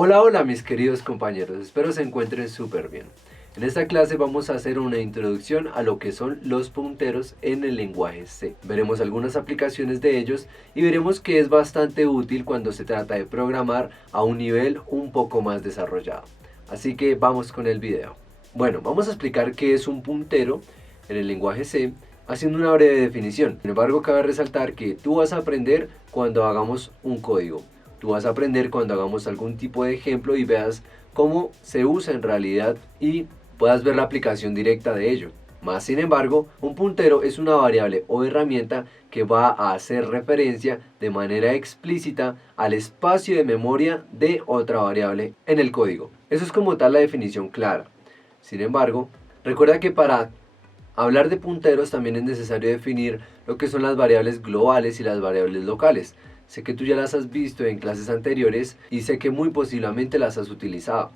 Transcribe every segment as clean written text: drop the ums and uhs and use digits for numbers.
Hola, hola mis queridos compañeros, espero se encuentren súper bien. En esta clase vamos a hacer una introducción a lo que son los punteros en el lenguaje C. Veremos algunas aplicaciones de ellos y veremos que es bastante útil cuando se trata de programar a un nivel un poco más desarrollado. Así que vamos con el video. Bueno, vamos a explicar qué es un puntero en el lenguaje C haciendo una breve definición. Sin embargo, cabe resaltar que tú vas a aprender cuando hagamos un código. Tú vas a aprender cuando hagamos algún tipo de ejemplo y veas cómo se usa en realidad y puedas ver la aplicación directa de ello. Más sin embargo, un puntero es una variable o herramienta que va a hacer referencia de manera explícita al espacio de memoria de otra variable en el código. Eso es como tal la definición clara. Sin embargo, recuerda que para hablar de punteros también es necesario definir lo que son las variables globales y las variables locales. Sé que tú ya las has visto en clases anteriores y sé que muy posiblemente las has utilizado.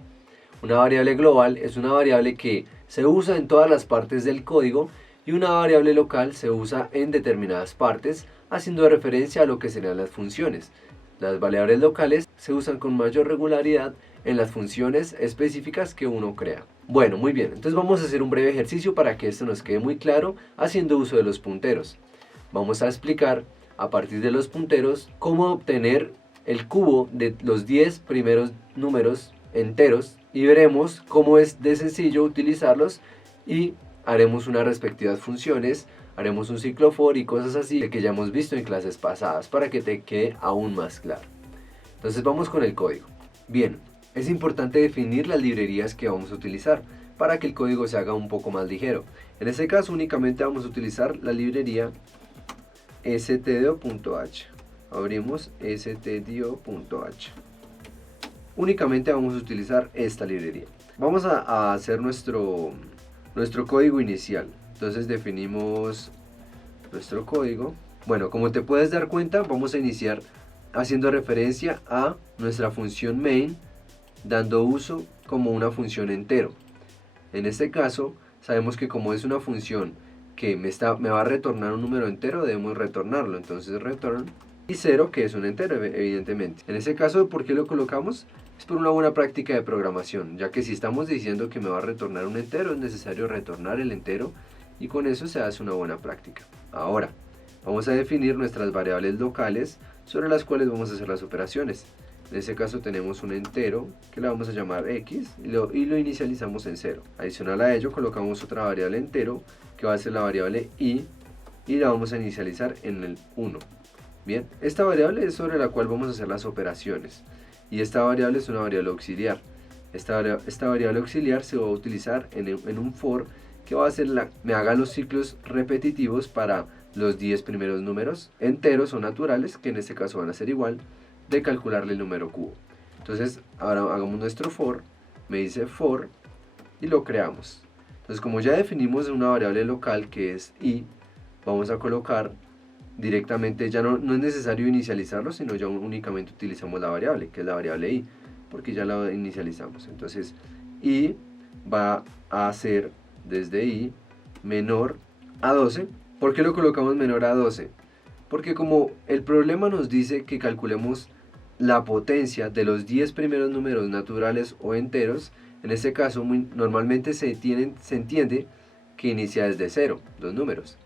Una variable global es una variable que se usa en todas las partes del código y una variable local se usa en determinadas partes, haciendo referencia a lo que serán las funciones. Las variables locales se usan con mayor regularidad en las funciones específicas que uno crea. Bueno, muy bien, entonces vamos a hacer un breve ejercicio para que esto nos quede muy claro haciendo uso de los punteros. Vamos a explicar a partir de los punteros cómo obtener el cubo de los 10 primeros números enteros y veremos cómo es de sencillo utilizarlos y haremos unas respectivas funciones, haremos un ciclo for y cosas así que ya hemos visto en clases pasadas para que te quede aún más claro. Entonces vamos con el código. Bien, es importante definir las librerías que vamos a utilizar para que el código se haga un poco más ligero. En este caso únicamente vamos a utilizar la librería stdio.h. Abrimos stdio.h. Únicamente vamos a utilizar esta librería. Vamos a hacer nuestro código inicial. Entonces definimos nuestro código. Bueno, como te puedes dar cuenta, vamos a iniciar haciendo referencia a nuestra función main, dando uso como una función entero. En este caso, sabemos que como es una función que me va a retornar un número entero, debemos retornarlo. Entonces return y 0, que es un entero, evidentemente. En ese caso, ¿por qué lo colocamos? Es por una buena práctica de programación, ya que si estamos diciendo que me va a retornar un entero, es necesario retornar el entero y con eso se hace una buena práctica. Ahora, vamos a definir nuestras variables locales sobre las cuales vamos a hacer las operaciones. En este caso tenemos un entero que le vamos a llamar x y lo inicializamos en 0. Adicional a ello colocamos otra variable entero que va a ser la variable y la vamos a inicializar en el 1. Bien, esta variable es sobre la cual vamos a hacer las operaciones y esta variable es una variable auxiliar. Esta variable auxiliar se va a utilizar en un for que va a hacer me haga los ciclos repetitivos para los 10 primeros números enteros o naturales, que en este caso van a ser igual, de calcularle el número cubo. Entonces ahora hagamos nuestro for, me dice for y lo creamos. Entonces como ya definimos una variable local que es i, vamos a colocar directamente, ya no es necesario inicializarlo, sino ya únicamente utilizamos la variable, que es la variable i, porque ya la inicializamos. Entonces i va a ser desde i menor a 12. ¿Por qué lo colocamos menor a 12? Porque como el problema nos dice que calculemos la potencia de los 10 primeros números naturales o enteros, en este caso normalmente se entiende que inicia desde 0, los números.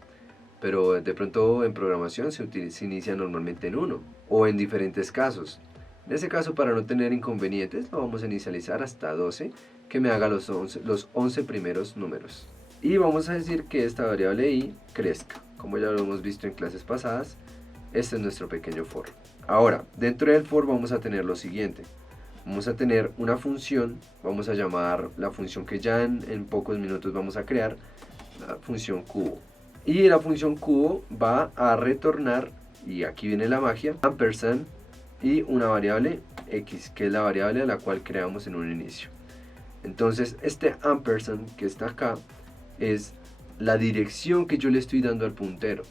Pero de pronto en programación se inicia normalmente en 1 o en diferentes casos. En este caso, para no tener inconvenientes, lo vamos a inicializar hasta 12, que me haga los 11 primeros números. Y vamos a decir que esta variable i crezca. Como ya lo hemos visto en clases pasadas, este es nuestro pequeño for. Ahora, dentro del for vamos a tener lo siguiente. Vamos a tener una función, vamos a llamar la función que ya en pocos minutos vamos a crear, la función cubo. Y la función cubo va a retornar, y aquí viene la magia, ampersand y una variable x, que es la variable a la cual creamos en un inicio. Entonces este ampersand que está acá es la dirección que yo le estoy dando al puntero.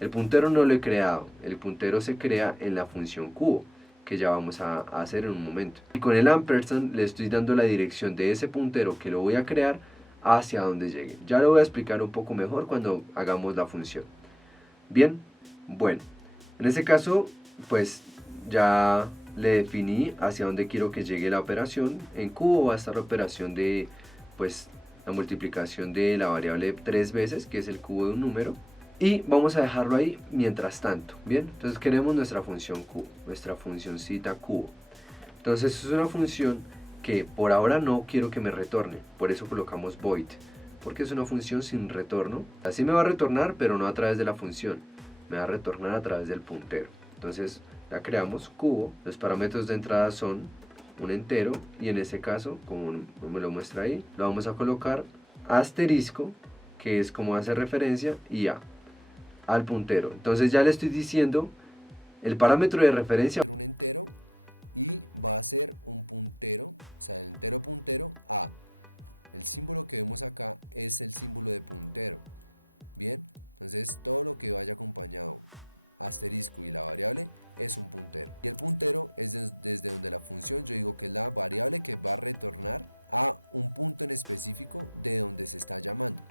El puntero no lo he creado, el puntero se crea en la función cubo, que ya vamos a hacer en un momento. Y con el ampersand le estoy dando la dirección de ese puntero que lo voy a crear hacia donde llegue. Ya lo voy a explicar un poco mejor cuando hagamos la función. Bien, bueno, en este caso pues ya le definí hacia dónde quiero que llegue la operación. En cubo va a estar la operación de pues la multiplicación de la variable 3 veces, que es el cubo de un número. Y vamos a dejarlo ahí mientras tanto, ¿bien? Entonces queremos nuestra función cubo, nuestra funcioncita cubo. Entonces es una función que por ahora no quiero que me retorne, por eso colocamos void, porque es una función sin retorno. Así me va a retornar, pero no a través de la función, me va a retornar a través del puntero. Entonces la creamos cubo, los parámetros de entrada son un entero, y en este caso, como me lo muestra ahí, lo vamos a colocar asterisco, que es como hace referencia, y a al puntero. Entonces ya le estoy diciendo el parámetro de referencia un entero y va a ser un puntero, o sea, el entero puntero a. El símbolo que vemos acá es el símbolo de puntero. Bien, entonces todo lo que vaya acompañado asterisco y la variable es un puntero. Y el puntero es desde donde la función, yo digo que es la variable que va a retornar a un punto en específico de donde se está llamando.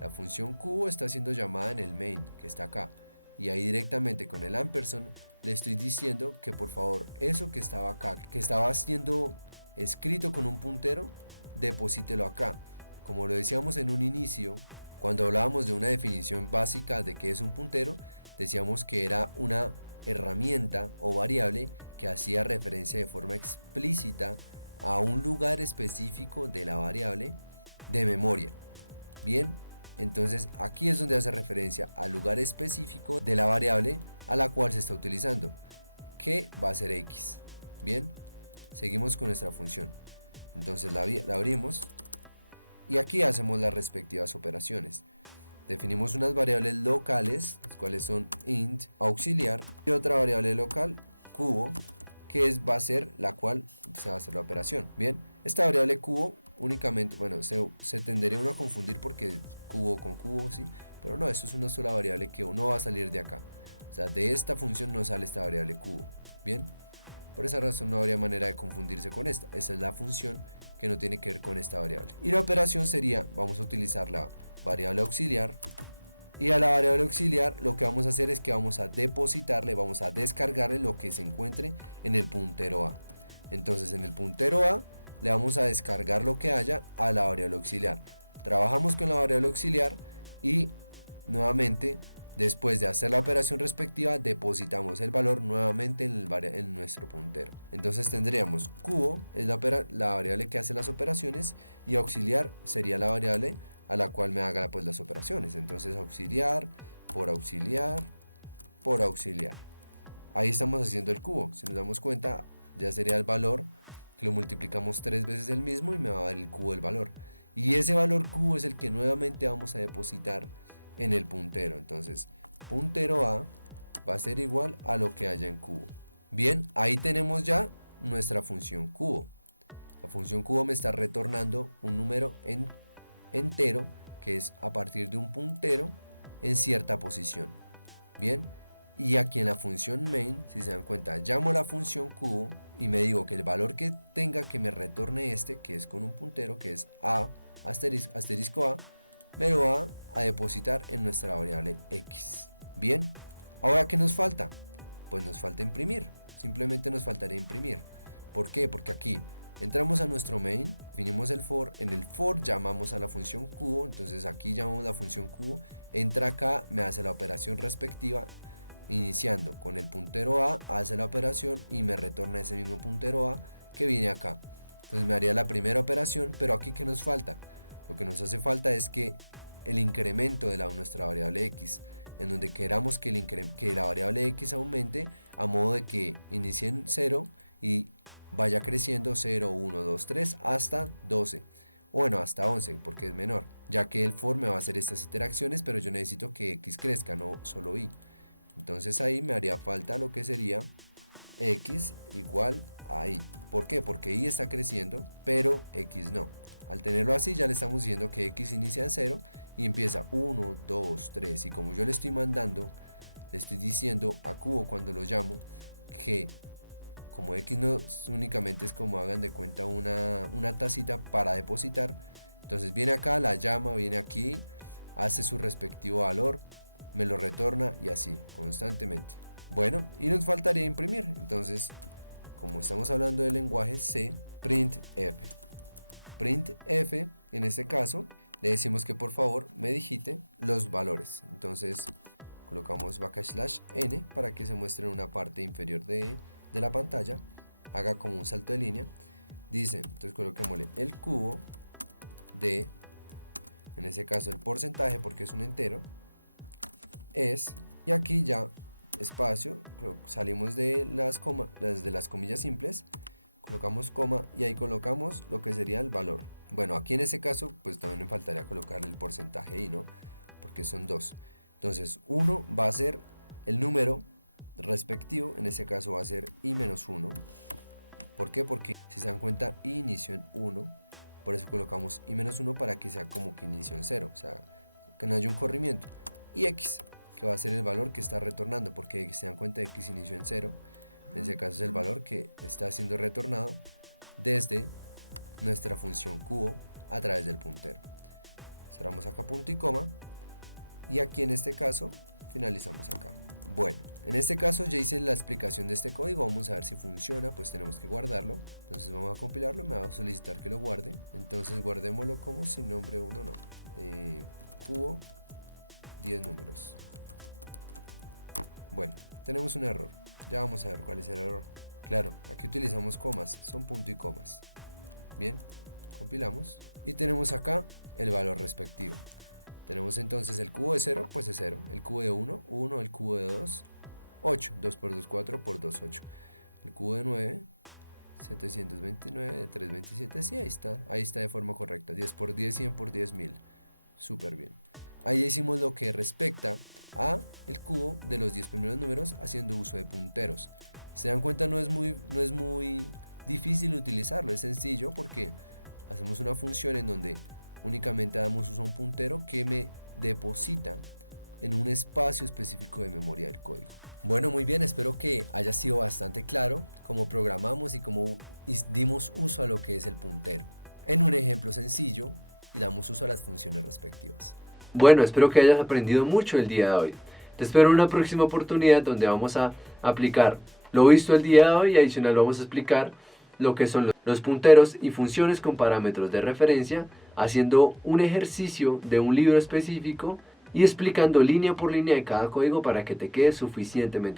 La función cubo está siendo llamada en el main, que está acá. Y ahí directamente con el ampersand le estoy diciendo que por favor eso que estaba acá, que estaba siendo escrito con un puntero, deposítelo acá. Como lo decíamos en un inicio, cuando hablábamos de una definición básica de qué es un puntero, decíamos que era una herramienta o variable que hacía referencia de forma explícita a un lugar específico de la variable de memoria. Bien, entonces aquí es donde hace referencia al lugar específico de la variable a la cual se está utilizando, que va a ser x. Bien, seguimos con nuestra función. Entonces la abrimos y aquí hacemos las respectivas operaciones. Definimos unas variables locales, las cuales son int, auxiliar, y otra variable local, cubo, que va a ser la cual se va a hacer la operación. Bien, esta variable cubo únicamente, bueno, se tendería uno a confundir porque cubo con cubo, sí, pero no, eso es una sola variable que no va a salir de acá. O sea, de esta función no sale esta variable cubo. Bien, por esa razón no habría manera de confundirse con esta. Esa es la función que no tiene que ver con esta variable. Y la operación sería, vamos a utilizar la variable auxiliar. Y a la variable auxiliar lo que vamos a hacer es que vamos a depositarle, vamos a descargarle lo que se encuentre en el puntero A. Entonces en el puntero A le vamos a descargar lo que haya a la variable auxiliar. Trabajamos con la variable auxiliar y nuevamente después de hacer la operación respectiva depositamos el valor nuevamente en nuestro puntero. Entonces tendríamos cubo es la variable que hace las operaciones y auxiliar sería la variable a la cual me haga pues las operaciones. Entonces auxiliar por auxiliar por auxiliar. Ahí estamos haciendo el cubo. Si nos damos cuenta ya sería el valor que lo multiplicamos 3 veces el mismo y me va a dar el cubo del valor. Y ese valor cubo es el que nuevamente vamos a depositar en el puntero. Entonces puntero A va a ser igual a lo que haya en cubo. Bien, ahí tenemos ya nuestra función cubo. La función cubo me está retornando un número entero que es a partir de un puntero en cierta posición. Bien, y aquí en la función main, si se dan cuenta, llamo la función cubo y me digo que el valor que tenga que me retorne que es con un puntero, que es a asterisco a, me lo va a depositar en nuestra variable x. Bien, ahora ¿qué nos falta? Pues nos falta imprimir, simplemente nos faltaría imprimir. ¿Por qué? Porque aquí entramos a nuestro main, definimos el for, en el for llamamos a la función cubo, entonces aquí llamamos la función cubo, entra acá, me hace la operación respectiva, iniciando con el puntero A, hace la operación y me retorna ese mismo puntero A que viene acá. Entonces me haría la primera operación, pero aquí ¿qué nos falta? Lo que nos hace falta es que el incremento de nuestra variable x, en donde queramos que la variable x aumente a modo de que inicie en 0 y vaya creciendo 0, 1, 2, 3 hasta 12. Bueno, hasta 11 porque es menor, ya que el for me va a hacer estas interacciones, pero yo necesito que x crezca, no solo y. Entonces ahí me haría falta lo que sería x igual a y. ¿Por qué? Porque y está creciendo, pero x no. Al tenerlo así ya le estamos diciendo que x inicia en 0 y empieza 1, 2, 3, y como yo le estoy mandando, le estoy diciendo a cubo cuando lo llamo que como X no únicamente es como hagan de cuenta una tacita para depositar, entonces viene acá, la llama, viene aquí, hace su respectivo valor, me lo retorna y así constantemente. Bueno, y nos faltaría imprimir, entonces como estamos hablando del lenguaje C, printf. Printf, en este caso, le decimos que por favor me digite los valores. Entonces colocamos \n para que se muestre en una parte inferior de la pantalla, haga como un salto de línea. Dice, entonces coloquémosle el cubo de, en este caso el porcentaje porque es un entero, es, y aquí ya espacio, salimos de las comillas simples, colocamos coma y ahí colocamos lo que sería el valor. Bueno, aquí en ese caso pues también me faltaría colocar el porcentaje y no, porque son dos. Entonces 1 va a ser el número respectivo, en ese caso va a ser i-1. ¿Por qué? Porque si se dan cuenta i inició en 1, por eso colocamos i-1 para que sea como que inició en 0, o sea, que no haya un corrimiento. Y x, que va a ser el valor que está retornando, porque si se dan cuenta x inició en 0, en ese caso es el valor que está siendo retornado desde nuestra función cubo a través del puntero. Cerramos acá punto y coma, y aquí en este caso finalizamos acá. Bueno, en este caso ya hice la explicación de este código, vamos a ver si funciona, pues tenemos que guardarlo. Entonces vamos a compilarlo, me va a solicitar que lo guarde, entonces guardémoslo como sin nombre 1 no, cubo 10 números. Bueno, tenemos un error, ya vamos a ver cuál es el error. Claro, aquí utilizamos comas, son punto y comas. Bien, compilamos y tenemos acá el valor respectivo. Tenemos entonces el cubo de 0, pues es 0. El cubo de 1, 1. El cubo de 2, 8. 2 por 2, 4 por 2, 8. El cubo de 9, 729. De 3, 27. Sí, ahí está de forma correcta. 10 por 10, 100 por 10, 1000. Súper bien. Ahí hicimos lo que respecta a el cubo de los 10 primeros números haciendo uso de punteros. Se dan cuenta, no es muy difícil utilizarlo. Es sencillo porque hacemos una función en donde únicamente damos uso a un puntero que me deposita en un espacio específico de memoria del código. Bueno, muy bien, espero que haya sido bastante claro cómo programamos y cómo dimos uso a lo que es el puntero en un ejemplo sencillo y damos uso a las funciones respectivas. Bueno, espero que hayas aprendido mucho el día de hoy. Te espero en una próxima oportunidad donde vamos a aplicar lo visto el día de hoy y adicional vamos a explicar lo que son los punteros y funciones con parámetros de referencia, haciendo un ejercicio de un libro específico y explicando línea por línea de cada código para que te quede suficientemente